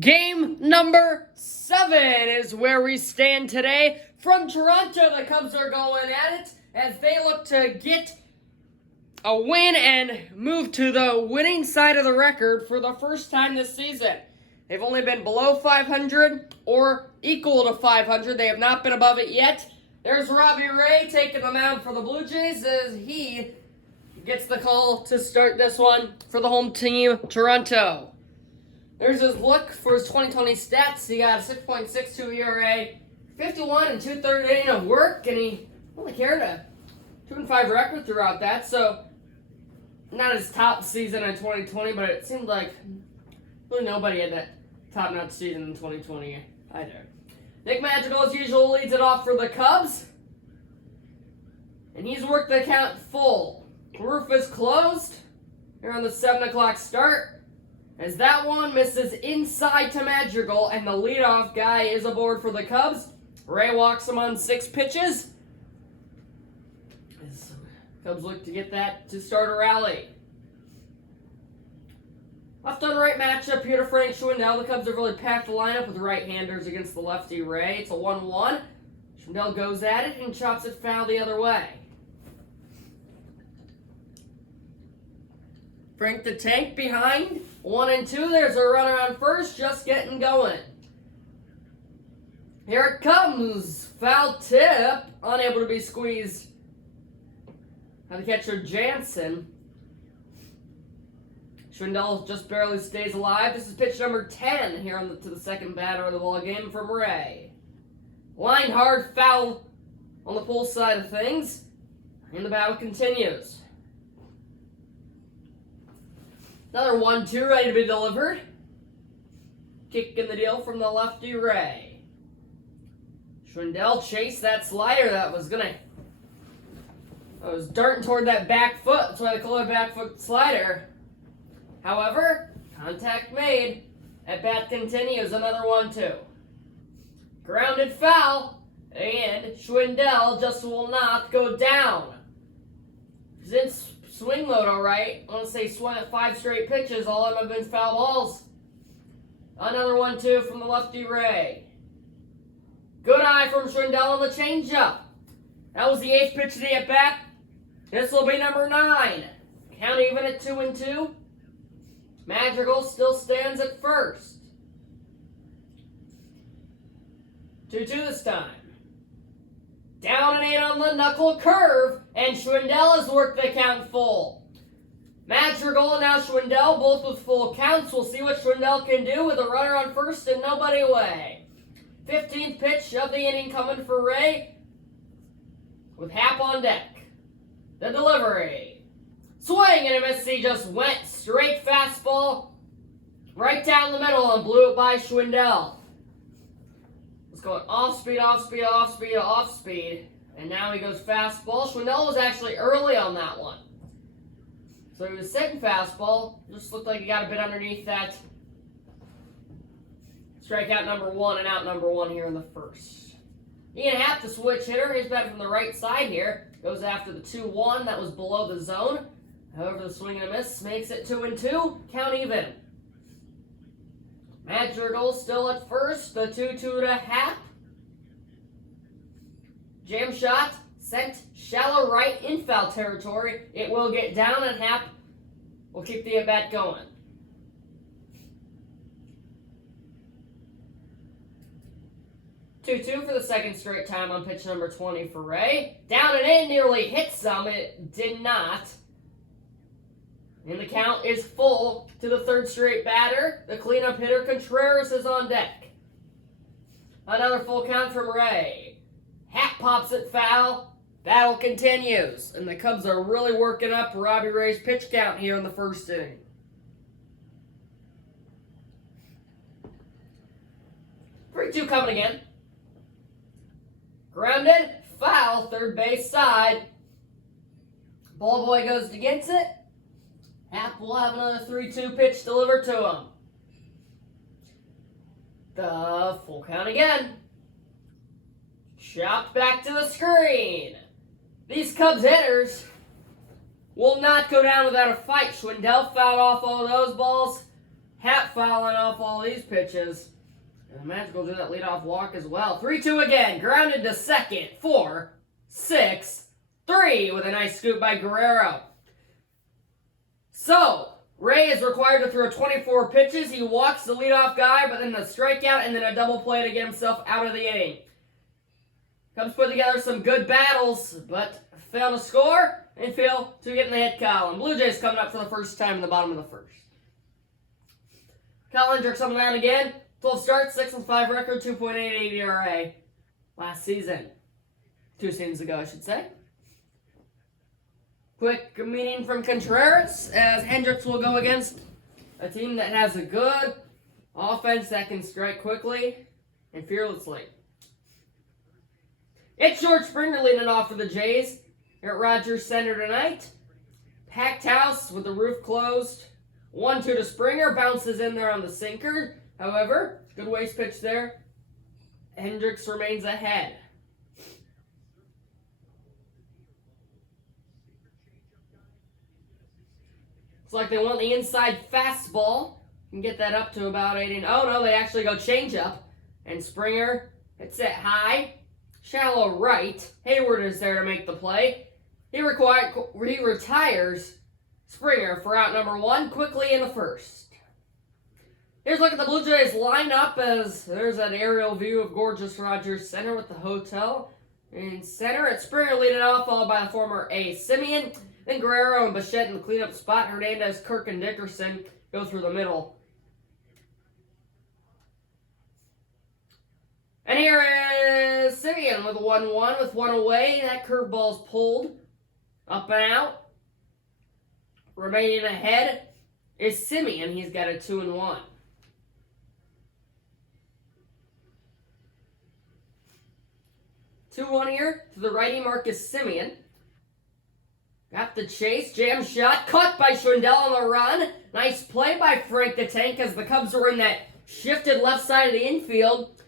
Game number 7 is where we stand today. From Toronto, the Cubs are going at it as they look to get a win and move to the winning side of the record for the first time this season. They've only been below 500 or equal to 500. They have not been above it yet. There's Robbie Ray taking the mound for the Blue Jays as he gets the call to start this one for the home team, Toronto. There's his look for his 2020 stats. He got a 6.62 ERA, 51 and 2/3 inning of work, and he only carried a 2-5 record throughout that. So, not his top season in 2020, but it seemed like really nobody had that top-notch season in 2020 either. Nick Madrigal, as usual, leads it off for the Cubs, and he's worked the count full. Roof is closed here on the 7 o'clock start. As that one misses inside to Madrigal, and the leadoff guy is aboard for the Cubs. Ray walks him on 6 pitches. As Cubs look to get that to start a rally. Left on right matchup here to Frank Schwindel. The Cubs have really packed the lineup with right-handers against the lefty Ray. It's a 1-1. Schwindel goes at it and chops it foul the other way. Frank the Tank behind. 1-2. There's a runner on first, just getting going. Here it comes. Foul tip. Unable to be squeezed by the catcher Jansen. Schwindel just barely stays alive. This is pitch number 10 here to the second batter of the ball game from Ray. Line hard foul on the pull side of things. And the battle continues. Another 1-2 ready to be delivered. Kick in the deal from the lefty Ray. Schwindel chased that slider that was darting toward that back foot. That's why they call it a back foot slider. However, contact made. At bat continues, another 1-2. Grounded foul, and Schwindel just will not go down. He's in swing mode, all right. I want to say swung at 5 straight pitches. All of them have been foul balls. Another 1-2 from the lefty Ray. Good eye from Schwindel on the changeup. That was the 8th pitch of the at-bat. This will be number 9. Count even at 2-2. Madrigal still stands at first. 2-2 this time. Down and 8 on the knuckle curve, and Schwindel has worked the count full. Madrigal and now Schwindel, both with full counts. We'll see what Schwindel can do with a runner on first and nobody away. 15th pitch of the inning coming for Ray, with Happ on deck. The delivery. Swing and a miss. He just went straight fastball right down the middle and blew it by Schwindel. Going off speed, off speed, off speed, off speed. And now he goes fastball. Schwindel was actually early on that one. So he was sitting fastball. Just looked like he got a bit underneath that. Strikeout number 1 and out number 1 here in the first. Ian Happ, the switch hitter. He's batting from the right side here. Goes after the 2-1 that was below the zone. However, the swing and a miss makes it 2-2. Count even. Madrigal still at first, the 2-2 to Happ. Jam shot sent shallow right in foul territory. It will get down and Happ will keep the at-bat going. Two for the second straight time on pitch number 20 for Ray. Down and in, nearly hit some. It did not. And the count is full to the third straight batter. The cleanup hitter, Contreras, is on deck. Another full count from Ray. Happ pops it foul. Battle continues. And the Cubs are really working up Robbie Ray's pitch count here in the first inning. Three-two coming again. Grounded. Foul. Third base side. Ball boy goes to get it. Happ will have another 3-2 pitch delivered to him. The full count again. Chopped back to the screen. These Cubs hitters will not go down without a fight. Schwindel fouled off all of those balls. hat fouling off all these pitches. And the Magic will do that leadoff walk as well. 3-2 again. Grounded to second. 4, 6, 3 with a nice scoop by Guerrero. So, Ray is required to throw 24 pitches. He walks the leadoff guy, but then a strikeout and then a double play to get himself out of the inning. Cubs put together some good battles, but fail to score and fail to get in the hit column. Blue Jays coming up for the first time in the bottom of the first. Kyle Hendricks on the mound again. 12 starts, 6-5 record, 2.88 ERA. Last season. 2 seasons ago, I should say. Quick meeting from Contreras as Hendricks will go against a team that has a good offense that can strike quickly and fearlessly. It's George Springer leading off for the Jays here at Rogers Center tonight. Packed house with the roof closed. 1-2 to Springer. Bounces in there on the sinker. However, good waste pitch there. Hendricks remains ahead. Looks like they want the inside fastball. You can get that up to about 80. Oh no, they actually go changeup. And Springer hits it high. Shallow right. Hayward is there to make the play. He retires Springer for out number 1 quickly in the first. Here's a look at the Blue Jays lineup as there's an aerial view of gorgeous Rogers Center with the hotel in center. It's Springer leading off, followed by the former A. Simeon. Then Guerrero and Bichette in the cleanup spot. Hernandez, Kirk, and Dickerson go through the middle. And here is Simeon with a 1-1 with 1 away. That curveball's pulled up and out. Remaining ahead is Simeon. He's got a 2-1. 2-1 here to the righty Marcus Simeon. Got the chase, jam shot, caught by Schwindel on the run. Nice play by Frank the Tank as the Cubs were in that shifted left side of the infield.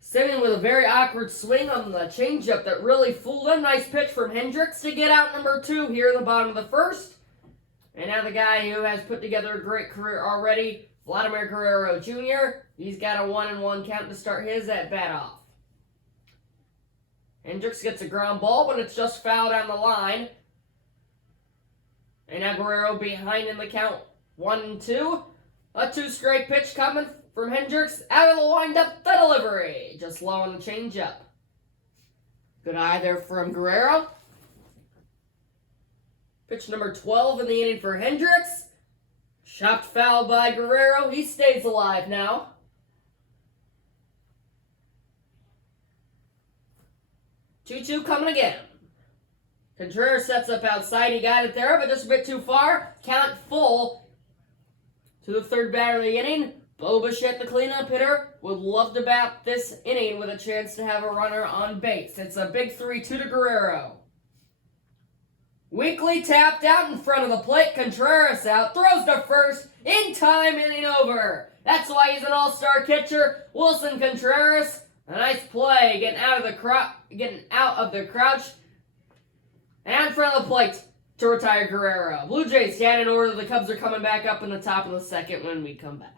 Simeon with a very awkward swing on the changeup that really fooled him. Nice pitch from Hendricks to get out number 2 here in the bottom of the first. And now the guy who has put together a great career already, Vladimir Guerrero Jr. He's got a 1-1 count to start his at-bat off. Hendricks gets a ground ball, but it's just foul down the line. And now Guerrero behind in the count. 1-2. A 2 straight pitch coming from Hendricks. Out of the windup, the delivery. Just low on the changeup. Good eye there from Guerrero. Pitch number 12 in the inning for Hendricks. Chopped foul by Guerrero. He stays alive now. 2-2 coming again. Contreras sets up outside. He got it there, but just a bit too far. Count full to the third batter of the inning. Bo Bichette, the cleanup hitter, would love to bat this inning with a chance to have a runner on base. It's a big 3-2 to Guerrero. Weekly tapped out in front of the plate. Contreras out. Throws to first. In time, inning over. That's why he's an all-star catcher. Wilson Contreras. A nice play. Getting out of the crouch. And in front of the plate to retire Guerrero. Blue Jays stand in order. The Cubs are coming back up in the top of the second when we come back.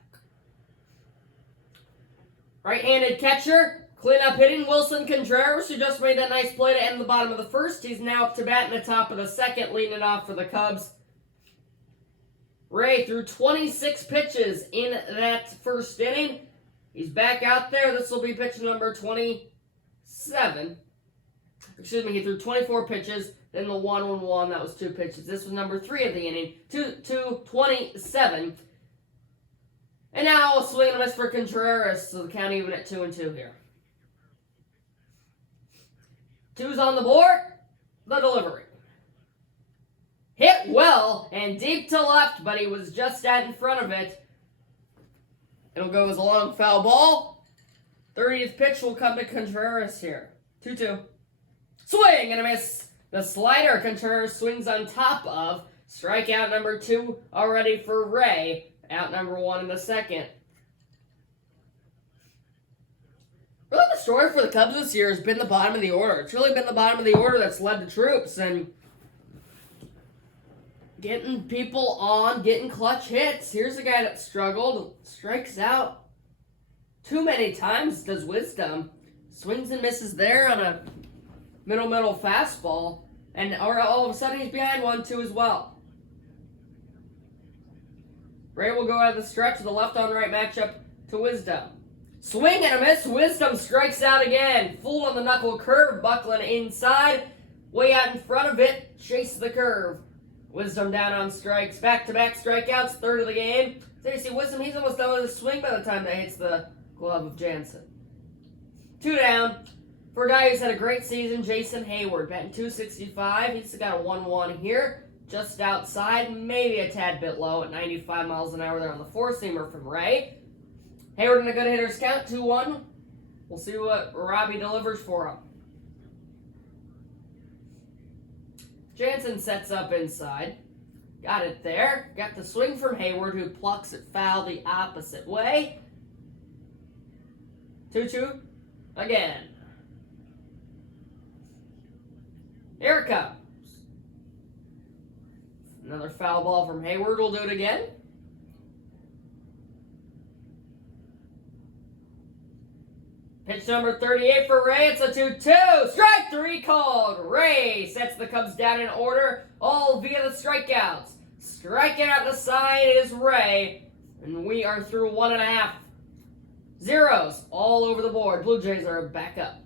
Right-handed catcher. Cleanup hitting Wilson Contreras, who just made that nice play to end the bottom of the first. He's now up to bat in the top of the second, leading it off for the Cubs. Ray threw 26 pitches in that first inning. He's back out there. This will be pitch number 27. Excuse me, he threw 24 pitches. Then the 1-1, that was 2 pitches. This was number 3 of the inning. 2-27. And now a swing and a miss for Contreras, so the count even at 2-2 here. 2's on the board. The delivery. Hit well and deep to left, but he was just out in front of it. It'll go as a long foul ball. 30th pitch will come to Contreras here. 2-2. Swing and a miss. The slider Contreras swings on top of. Strikeout number 2 already for Ray. Out number 1 in the second. Really, the story for the Cubs this year has been the bottom of the order. It's really been the bottom of the order that's led the troops. And getting people on, getting clutch hits. Here's a guy that struggled, strikes out too many times, does Wisdom. Swings and misses there on a middle fastball. And all of a sudden he's behind 1-2 as well. Ray will go out of the stretch with a left on right matchup to Wisdom. Swing and a miss. Wisdom strikes out again. Full on the knuckle curve. Buckland inside. Way out in front of it. Chase the curve. Wisdom down on strikes. Back-to-back strikeouts. Third of the game. So you see Wisdom, he's almost done with his swing by the time that hits the glove of Jansen. 2 down. For a guy who's had a great season, Jason Hayward. Batting .265. He's got a 1-1 here. Just outside. Maybe a tad bit low at 95 miles an hour there on the four-seamer from Ray. Hayward in a good hitter's count, 2-1. We'll see what Robbie delivers for him. Jansen sets up inside. Got it there. Got the swing from Hayward, who plucks it foul the opposite way. 2-2 again. Here it comes. Another foul ball from Hayward. We'll do it again. Pitch number 38 for Ray. It's a 2-2. Strike 3 called. Ray sets the Cubs down in order, all via the strikeouts. Striking out the side is Ray. And we are through 1.5. Zeros all over the board. Blue Jays are back up.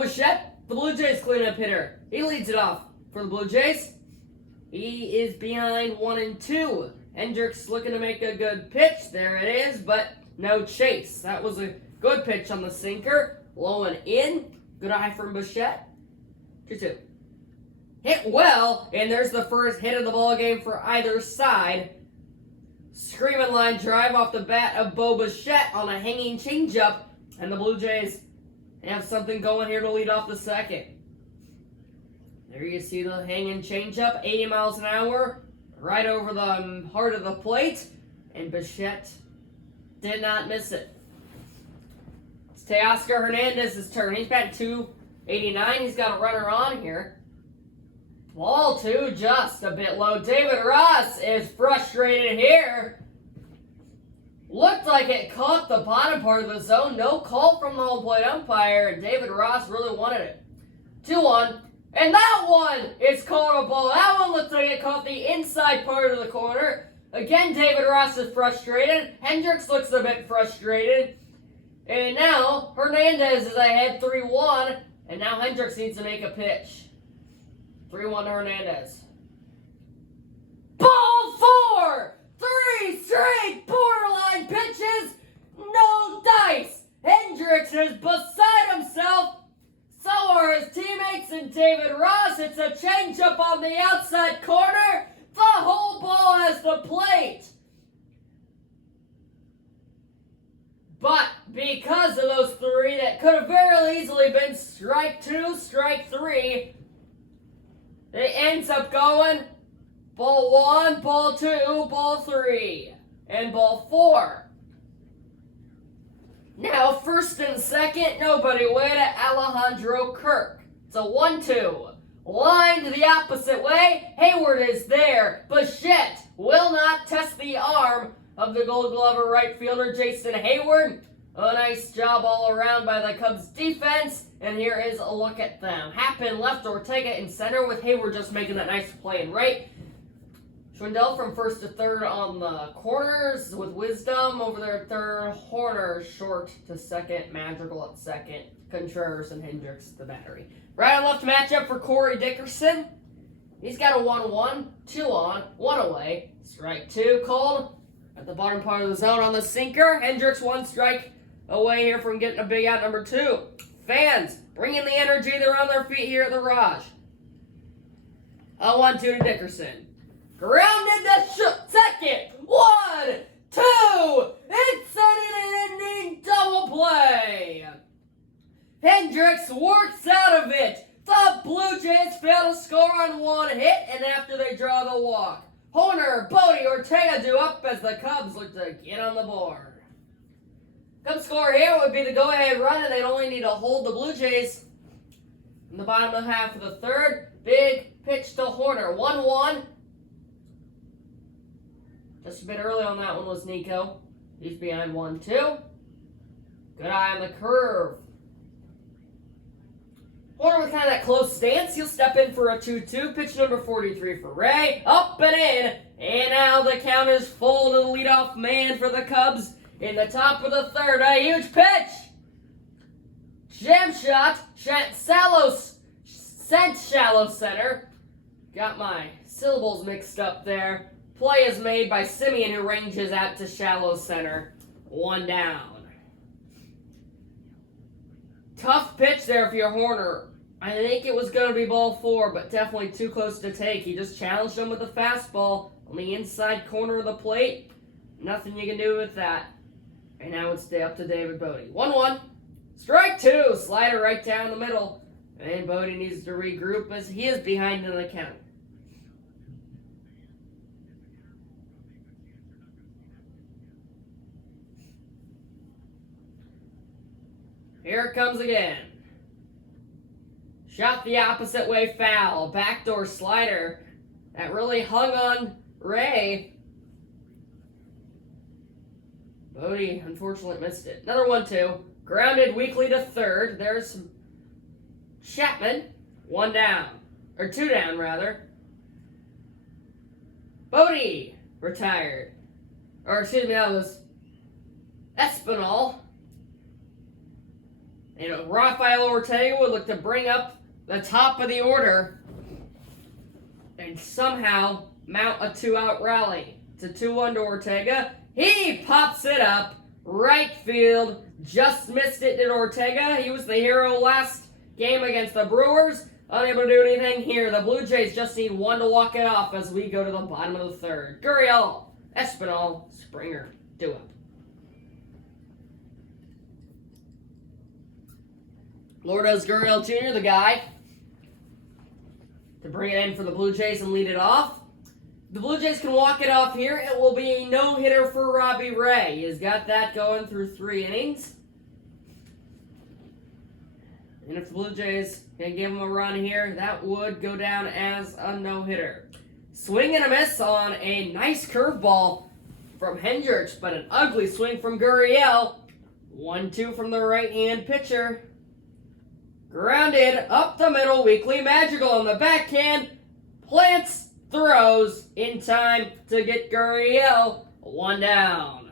Bichette, the Blue Jays cleanup hitter. He leads it off for the Blue Jays. He is behind 1-2. Hendricks looking to make a good pitch. There it is, but no chase. That was a good pitch on the sinker. Low and in. Good eye from Bichette. 2-2. Hit well, and there's the first hit of the ball game for either side. Screaming line drive off the bat of Bo Bichette on a hanging changeup, and the Blue Jays have something going here to lead off the second. There you see the hanging changeup, 80 miles an hour, right over the heart of the plate, and Bichette did not miss it. It's Teoscar Hernandez's turn. He's batting .289. He's got a runner on here. Ball 2 just a bit low. David Ross is frustrated here. Looked like it caught the bottom part of the zone. No call from the home plate umpire, and David Ross really wanted it. 2-1. And that one is called a ball. That one looks like it caught the inside part of the corner. Again, David Ross is frustrated. Hendricks looks a bit frustrated. And now, Hernandez is ahead 3-1. And now Hendricks needs to make a pitch. 3-1 to Hernandez. Ball 4! 3 straight borderline pitches. No dice. Hendricks is beside himself. So are his teammates and David Ross. It's a changeup on the outside corner. The whole ball has the plate. But because of those 3 that could have very easily been strike 2, strike 3, it ends up going ball 1, ball 2, ball 3, and ball 4. Now, first and second, nobody way to Alejandro Kirk. It's a 1-2. Line to the opposite way. Hayward is there. Bichette will not test the arm of the Gold Glover right fielder, Jason Hayward. A nice job all around by the Cubs defense. And here is a look at them. Happen left, Ortega in center, with Hayward just making that nice play in right. Schwindel from first to third on the corners with Wisdom over there at third. Horner short to second. Madrigal at second. Contreras and Hendricks the battery. Right and left matchup for Corey Dickerson. He's got a 1-1, 2 on, 1 away. Strike 2 called at the bottom part of the zone on the sinker. Hendricks 1 strike away here from getting a big out number 2. Fans bringing the energy. They're on their feet here at the Raj. A 1-2 to Dickerson. Grounded the second. 1, 2. It's an inning double play. Hendricks works out of it. The Blue Jays fail to score on 1 hit, and after they draw the walk, Horner, Bodie, Ortega do up as the Cubs look to get on the board. Cubs score here would be the go-ahead run, and they'd only need to hold the Blue Jays In the bottom of the half of the third, big pitch to Horner. 1-1. Just a bit early on that one was Nico. He's behind 1-2. Good eye on the curve. Horner with kind of that close stance. He'll step in for a 2-2. Pitch number 43 for Ray. Up and in. And now the count is full to the leadoff man for the Cubs. In the top of the third, a huge pitch. Jam shot. Sent shallow center. Got my syllables mixed up there. Play is made by Simeon, who ranges out to shallow center. 1 down. Tough pitch there if you're Horner. I think it was going to be ball 4, but definitely too close to take. He just challenged him with a fastball on the inside corner of the plate. Nothing you can do with that. And now it's up to David Bodie. 1-1. Strike 2. Slider right down the middle. And Bodie needs to regroup as he is behind in the count. Here it comes again. Shot the opposite way foul. Backdoor slider that really hung on Ray. Bodie unfortunately missed it. Another 1-2. Grounded weakly to third. There's Chapman. 1 down. Or 2 down, rather. Bodie retired. Or excuse me, that was Espinal. And Rafael Ortega would look to bring up the top of the order and somehow mount a 2-out rally. It's a 2-1 to Ortega. He pops it up. Right field. Just missed it, did Ortega. He was the hero last game against the Brewers. Unable to do anything here. The Blue Jays just need 1 to walk it off as we go to the bottom of the third. Gurriel, Espinal, Springer, duo. Lourdes Gurriel Jr., the guy to bring it in for the Blue Jays and lead it off. The Blue Jays can walk it off here. It will be a no-hitter for Robbie Ray. He's got that going through 3 innings. And if the Blue Jays can give him a run here, that would go down as a no-hitter. Swing and a miss on a nice curveball from Hendricks, but an ugly swing from Gurriel. 1-2 from the right-hand pitcher. Grounded up the middle, Weekly Magical on the backhand. Plants, throws in time to get Gurriel 1 down.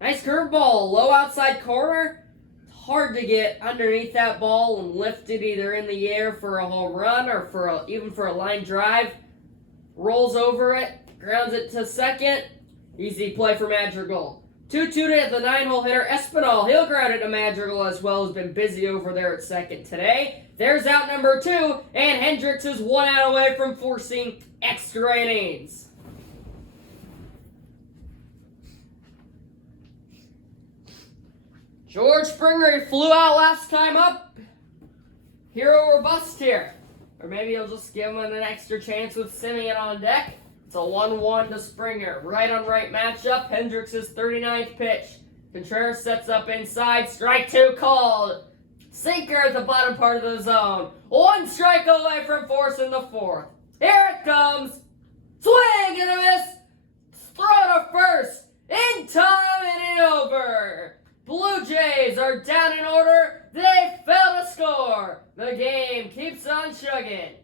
Nice curveball, low outside corner. It's hard to get underneath that ball and lift it either in the air for a home run or even for a line drive. Rolls over it, grounds it to second. Easy play for Madrigal. 2-2 to hit the 9-hole hitter, Espinal. He'll ground it to Madrigal as well. Has been busy over there at second today. There's out number 2, and Hendricks is 1 out away from forcing extra innings. George Springer, he flew out last time up. Hero or bust here. Or maybe he'll just give him an extra chance with Simeon on deck. It's a 1-1 to Springer. Right on right matchup. Hendricks' 39th pitch. Contreras sets up inside. Strike 2 called. Sinker at the bottom part of the zone. 1 strike away from forcing the 4th. Here it comes. Swing and a miss. Throw to first. In time and in over. Blue Jays are down in order. They fail to score. The game keeps on chugging.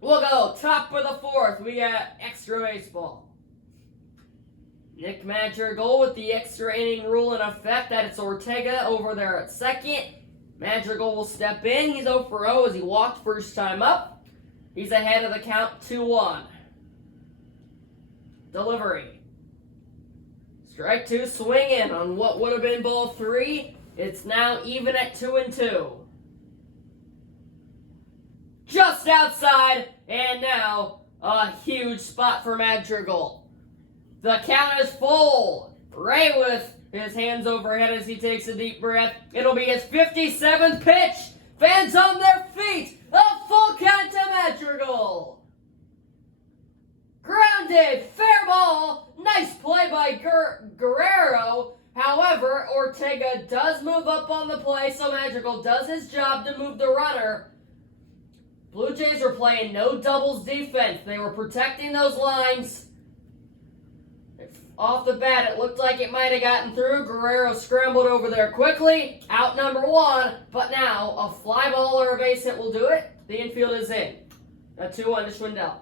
We'll go top of the 4th. We got extra baseball. Nick Madrigal with the extra inning rule in effect. That it's Ortega over there at second. Madrigal will step in. He's 0 for 0 as he walked first time up. He's ahead of the count 2-1. Delivery. Strike 2 swinging on what would have been ball 3. It's now even at 2-2. Just outside, and now a huge spot for Madrigal. The count is full. Ray with his hands overhead as he takes a deep breath. It'll be his 57th pitch. Fans on their feet. A full count to Madrigal. Grounded, fair ball. Nice play by Guerrero. However, However, Ortega does move up on the play, so Madrigal does his job to move the runner. Blue Jays were playing no doubles defense. They were protecting those lines. Off the bat, it looked like it might have gotten through. Guerrero scrambled over there quickly. Out number one, but now a fly ball or a base hit will do it. The infield is in. A 2-1 to Schwindel.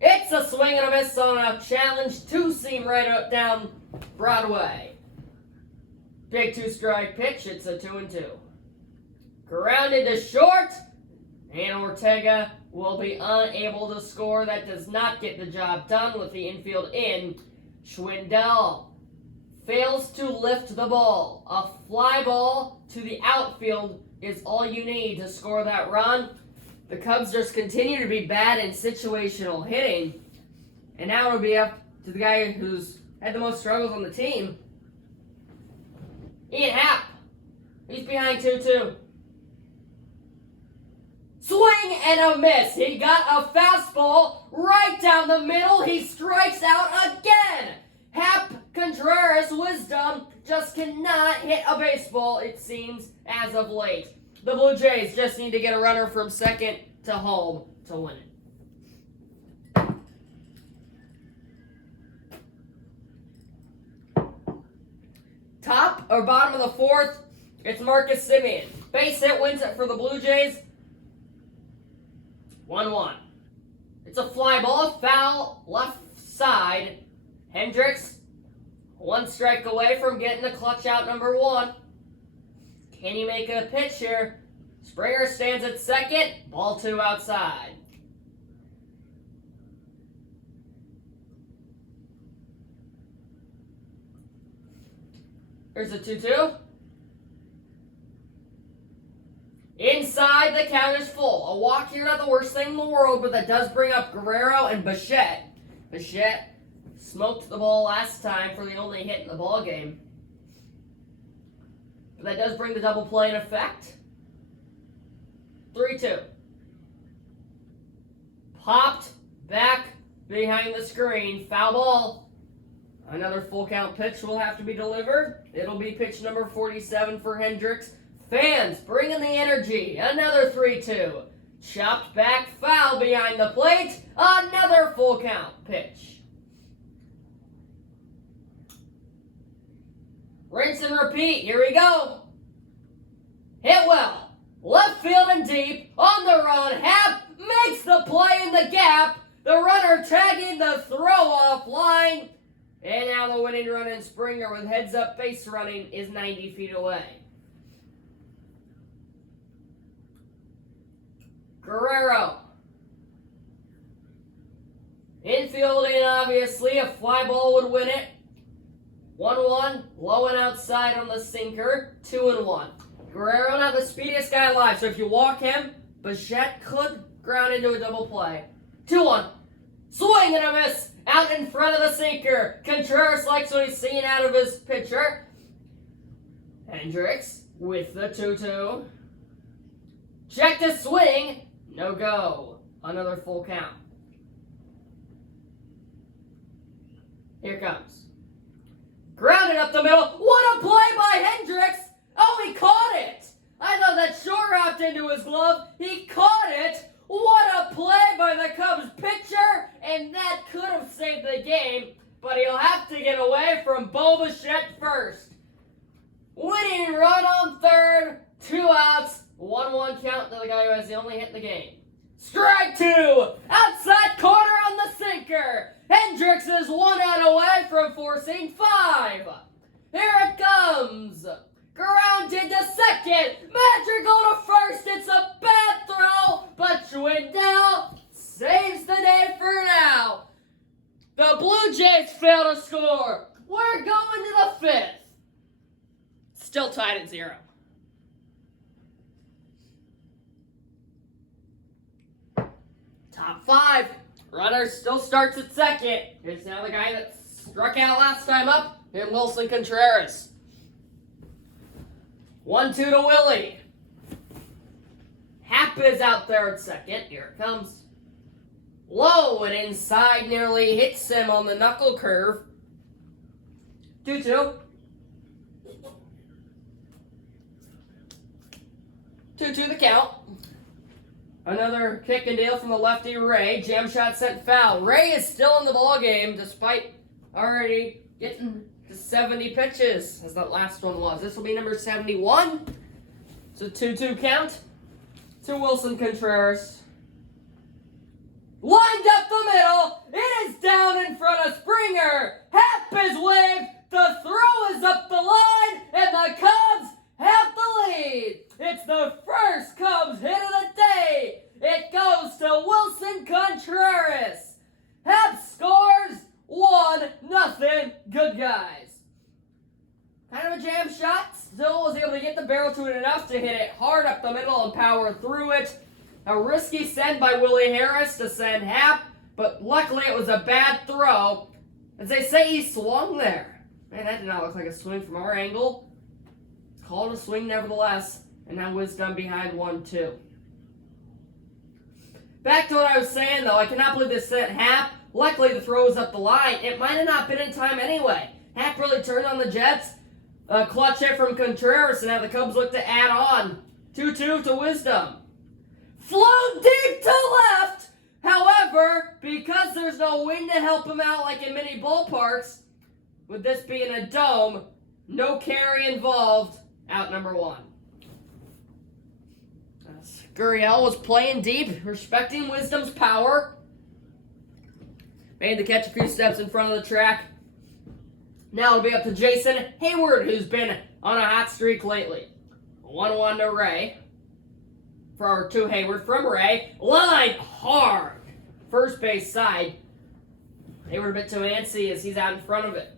It's a swing and a miss on a challenge two-seam right up down Broadway. Big two-strike pitch. It's a 2-2. Grounded to short, and Ortega will be unable to score. That does not get the job done with the infield in. Schwindel fails to lift the ball. A fly ball to the outfield is all you need to score that run. The Cubs just continue to be bad in situational hitting. And now it'll be up to the guy who's had the most struggles on the team. Ian Happ. He's behind 2-2. Swing and a miss. He got a fastball right down the middle. He strikes out again. Happ Contreras Wisdom just cannot hit a baseball, it seems, as of late. The Blue Jays just need to get a runner from second to home to win it. Top or bottom of the fourth, it's Marcus Semien. Base hit wins it for the Blue Jays. 1-1. It's a fly ball, foul, left side. Hendricks, one strike away from getting the clutch out number one. Can he make a pitch here? Springer stands at second, ball two outside. Here's a 2-2. Inside, the count is full. A walk here, not the worst thing in the world, but that does bring up Guerrero and Bichette. Bichette smoked the ball last time for the only hit in the ball game. But that does bring the double play in effect. 3-2. Popped back behind the screen. Foul ball. Another full count pitch will have to be delivered. It'll be pitch number 47 for Hendricks. Fans bringing the energy. Another 3-2. Chopped back foul behind the plate. Another full count pitch. Rinse and repeat. Here we go. Hit well. Left field and deep. On the run. Happ makes the play in the gap. The runner tagging the throw-off line. And now the winning run in Springer with heads-up base running is 90 feet away. Guerrero. Infield in, obviously. A fly ball would win it. 1-1. Low and outside on the sinker. 2-1. Guerrero not the speediest guy alive, so if you walk him, Bichette could ground into a double play. 2-1. Swing and a miss. Out in front of the sinker. Contreras likes what he's seeing out of his pitcher. Hendricks with the 2-2. Check the swing. No go. Another full count. Here comes. Grounded up the middle. What a play by Hendricks. Oh, he caught it. I thought that short hopped into his glove. He caught it. What a play by the Cubs pitcher. And that could have saved the game. But he'll have to get away from Bo Bichette first. Winning run on third. 2 outs. 1-1 count to the guy who has the only hit in the game. Strike two! Outside corner on the sinker! Hendricks is 1 out away from forcing 5. Here it comes! Grounded to second! Madrigal to first! It's a bad throw, but Schwindel saves the day for now. The Blue Jays fail to score. We're going to the 5th. Still tied at 0. Top 5. Runner still starts at second. Here's now the guy that struck out last time up. And Wilson Contreras. 1-2 to Willie. Happ is out there at second. Here it comes. Low and inside, nearly hits him on the knuckle curve. 2-2. 2-2 the count. Another kick and deal from the lefty Ray. Jam shot sent foul. Ray is still in the ball game despite already getting to 70 pitches as that last one was. This will be number 71. It's a 2-2 count to Wilson Contreras. Lined up the middle. It is down in front of Springer. Hap is waved. The throw is up the line, and the Cubs have the lead. It's the first Cubs hit of the day. It goes to Wilson Contreras. Hap scores 1-0. Good guys. Kind of a jam shot. Still was able to get the barrel to it enough to hit it hard up the middle and power through it. A risky send by Willie Harris to send Hap, but luckily it was a bad throw. As they say, he swung there. Man, that did not look like a swing from our angle. It's called a swing nevertheless, and now Wisdom behind 1-2. Back to what I was saying, though, I cannot believe this sent Hap. Luckily, the throw was up the line. It might have not been in time anyway. Hap really turned on the Jets. A clutch hit from Contreras, and now the Cubs look to add on. 2-2 to Wisdom. Flew deep to left. However, because there's no wind to help him out like in many ballparks, with this being a dome, no carry involved, out number 1. Gurriel was playing deep, respecting Wisdom's power. Made the catch a few steps in front of the track. Now it'll be up to Jason Hayward, who's been on a hot streak lately. 1-1 to Ray. To Hayward from Ray. Line hard. First base side. Hayward a bit too antsy as he's out in front of it.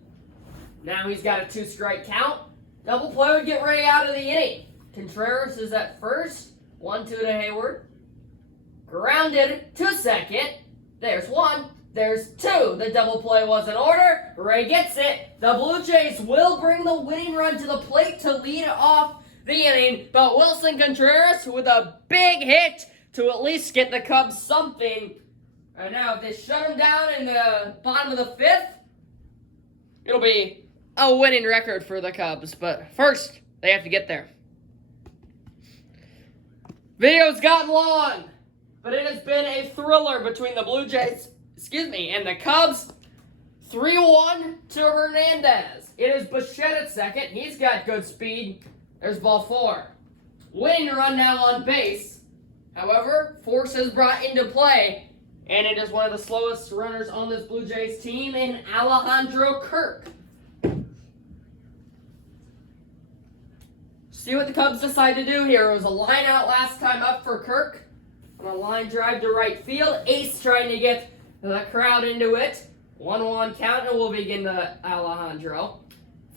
Now he's got a 2-strike count. Double play would get Ray out of the inning. Contreras is at first. 1-2 to Hayward. Grounded to second. There's 1. There's 2. The double play was in order. Ray gets it. The Blue Jays will bring the winning run to the plate to lead off the inning. But Wilson Contreras with a big hit to at least get the Cubs something. Right now, if they shut him down in the bottom of the 5th, it'll be a winning record for the Cubs. But first, they have to get there. Video's gotten long, but it has been a thriller between the Blue Jays, and the Cubs. 3-1 to Hernandez. It is Bichette at second. He's got good speed. There's ball 4. Winning run now on base. However, force is brought into play, and it is one of the slowest runners on this Blue Jays team in Alejandro Kirk. See what the Cubs decide to do here. It was a line out last time up for Kirk on a line drive to right field. Ace trying to get the crowd into it. 1-1 count, and we'll begin to Alejandro.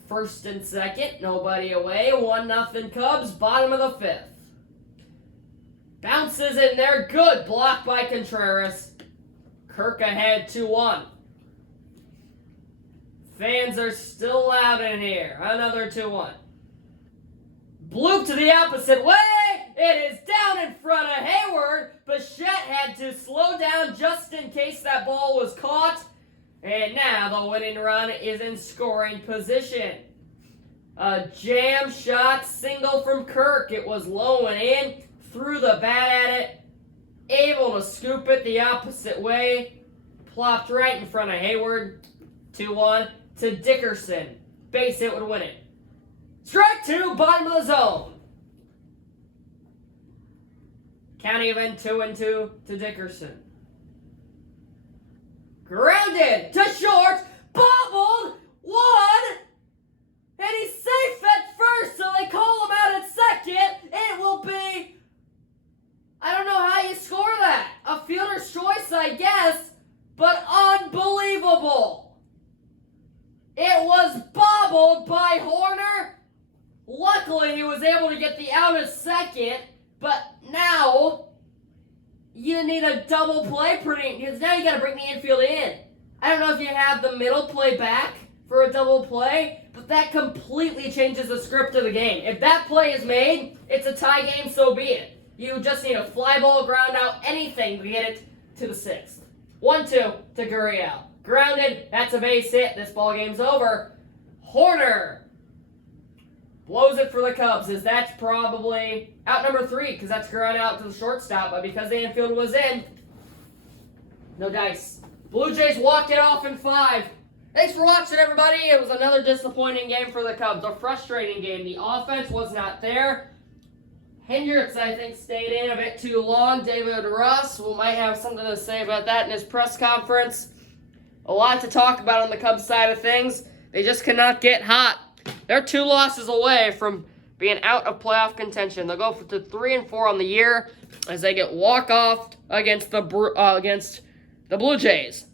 First and second, nobody away. 1-0 Cubs, bottom of the 5th. Bounces in there, good. Blocked by Contreras. Kirk ahead 2-1. Fans are still loud in here. Another 2-1. Bloop to the opposite way. It is down in front of Hayward. Bichette had to slow down just in case that ball was caught. And now the winning run is in scoring position. A jam shot single from Kirk. It was low and in. Threw the bat at it. Able to scoop it the opposite way. Plopped right in front of Hayward. 2-1 to Dickerson. Base hit would win it. Strike 2, bottom of the zone. Counting event 2-2 to Dickerson. Grounded to short. Bobbled. 1. And he's safe at first, so they call him out at second. It will be, I don't know how you score that. A fielder's choice, I guess, but unbelievable. It was bobbled by Horner. Luckily, he was able to get the out at second, but now you need a double play because now you got to bring the infield in. I don't know if you have the middle play back for a double play, but that completely changes the script of the game. If that play is made, it's a tie game, so be it. You just need a fly ball, ground out, anything to get it to the 6th. 1-2 to Gurriel. Grounded, that's a base hit. This ball game's over. Horner blows it for the Cubs, as that's probably out number 3, because that's ground out to the shortstop, but because the infield was in, no dice. Blue Jays walk it off in 5. Thanks for watching, everybody. It was another disappointing game for the Cubs, a frustrating game. The offense was not there. Hendricks, I think, stayed in a bit too long. David Russ might have something to say about that in his press conference. A lot to talk about on the Cubs side of things. They just cannot get hot. They're 2 losses away from being out of playoff contention. They'll go to 3-4 on the year as they get walk-off against the Blue Jays.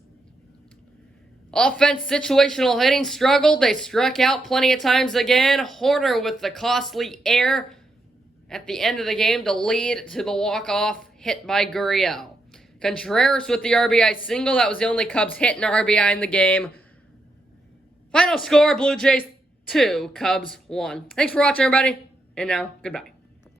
Offense, situational hitting struggled. They struck out plenty of times again. Horner with the costly error at the end of the game to lead to the walk-off hit by Gurriel. Contreras with the RBI single. That was the only Cubs hit and RBI in the game. Final score, Blue Jays 2, Cubs 1. Thanks for watching, everybody. And now, goodbye.